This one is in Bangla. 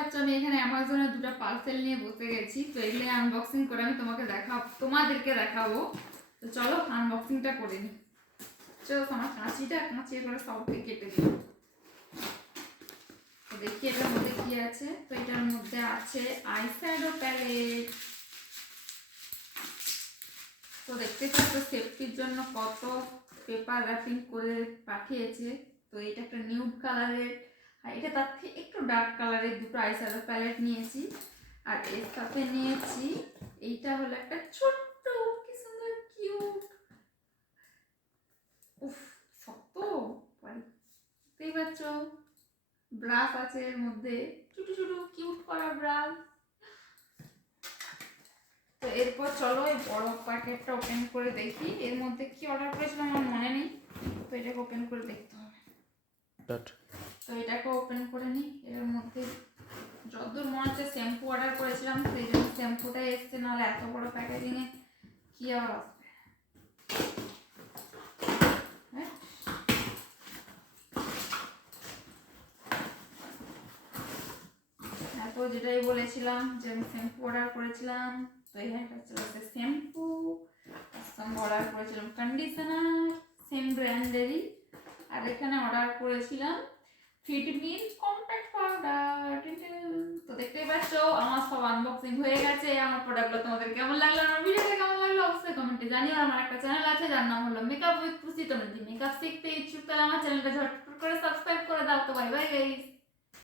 পাচ্ছ আমি এখানে অ্যামাজনে দুটো পার্সেল নিয়ে বসে গেছি। তো এগুলো আনবক্সিং করে আমি তোমাদেরকে দেখাবো। তো চলো আনবক্সিংটা করে নিই। চলো আমার কাঁচি করে সবকে কেটে দিই। তো দেখি এটার মধ্যে কি আছে। তো এটার মধ্যে আছে আইশ্যাডো প্যালেট। তো দেখতে পাচ্ছ সেফটির জন্য কত পেপার র্যাপিং করে পাঠিয়েছে। তো এটা একটা নিউড কালারের, আর এটা তার থেকে একটু ডার্ক কালারের দুটো আইশ্যাডো প্যালেট নিয়েছি। আর এর সাথে নিয়েছি এইটা হলো একটা ছোট্ট, কি সুন্দর কিউট, উফ শক্ত পারি, দেখতেই পাচ্ছ ব্রাশ আছে এর মধ্যে, ছোট ছোট কিউট করা ব্রাশ। তো এরপর চলো এই বড় প্যাকেটটা ওপেন করে দেখি এর মধ্যে কি অর্ডার করেছিলাম আমার মনে নেই। তো এটাকে ওপেন করে দেখতে হবে। তো এটাকে ওপেন করে নিই। এর মধ্যে যতদূর মনে হচ্ছে শ্যাম্পু অর্ডার করেছিলাম, সেই জন্য শ্যাম্পুটাই এসছে, নাহলে এত বড় প্যাকেজিংয়ে কি আর আসবে। এরপর যেটাই বলেছিলাম যে আমি শ্যাম্পু অর্ডার করেছিলাম, তো এখানে হচ্ছে শ্যাম্পু, তার সঙ্গে অর্ডার করেছিলাম কন্ডিশনার সেম ব্র্যান্ডেরই। আর এখানে অর্ডার করেছিলাম ফিটমিন কম্প্যাক্ট পাউডার। তো দেখতেই পাচ্ছ আমার সব আনবক্সিং হয়ে গেছে। আমার প্রোডাক্টগুলো তোমাদের কেমন লাগলো, আমার ভিডিওটা কেমন লাগলো অবশ্যই কমেন্টে জানিও। আমার একটা চ্যানেল আছে যার নাম হলো মেকআপ উইথ পুসি। তোমরা যদি মেকআপ শিখতে ইচ্ছুক তাহলে আমার চ্যানেলটা ঝটপট করে সাবস্ক্রাইব করে দাও। তো বাই বাই গাইস।